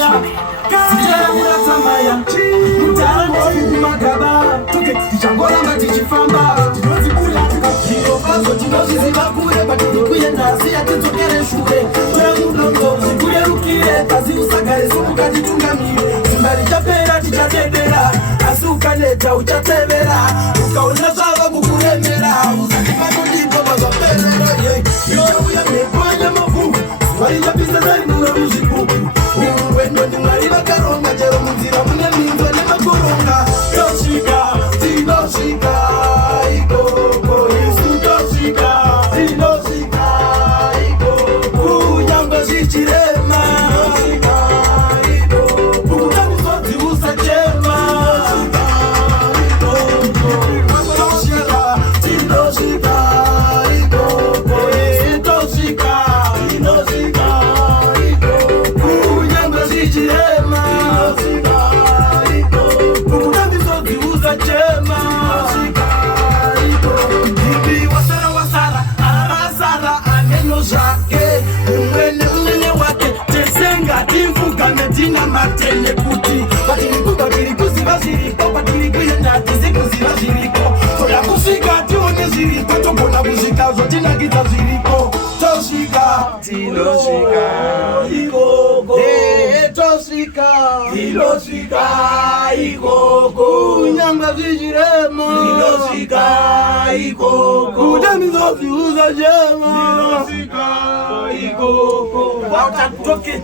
Sijara muratamaya Mutara magaba Toke tichangora matichifamba Tinozi kula Kiro kazo tinozi zibakure Batikuye nasi atitokere shure Tura mudongo Zikure rukire Kazi usagare Sumuka titungamire Simbari chapera tichatedera Asi ukaleta uchatebera Ukaona zava kukuremera Usakipano ndipo bazapelera Uya mekwanya mafu Warinja pisa zari nuna muzikuku Wendo ni mwariba karonga Jero muzira mune minzwa ni makoronga Yoshika, tinoshika Ikoko, Yesu toshika Tinoshika, Ikoko Unyamba shichirema Tinoshika, Ikoko Ukutani zoti usachema Tinoshika, Ikoko Tinoshika, Ikoko Tinoshika, Tinoshika Medina matele kuti Batili batili kuzi vaziriko Batili kuyenda tizi kuzi vaziriko Toya kusika tione ziriko Tokona kusika zote na kita ziriko Toshika Tinoshika Ikoko Toshika Tinoshika Ikoko Nyamba zijirema Tinoshika Ikoko Udami zozi uza jema Tinoshika Ikoko Wauta toke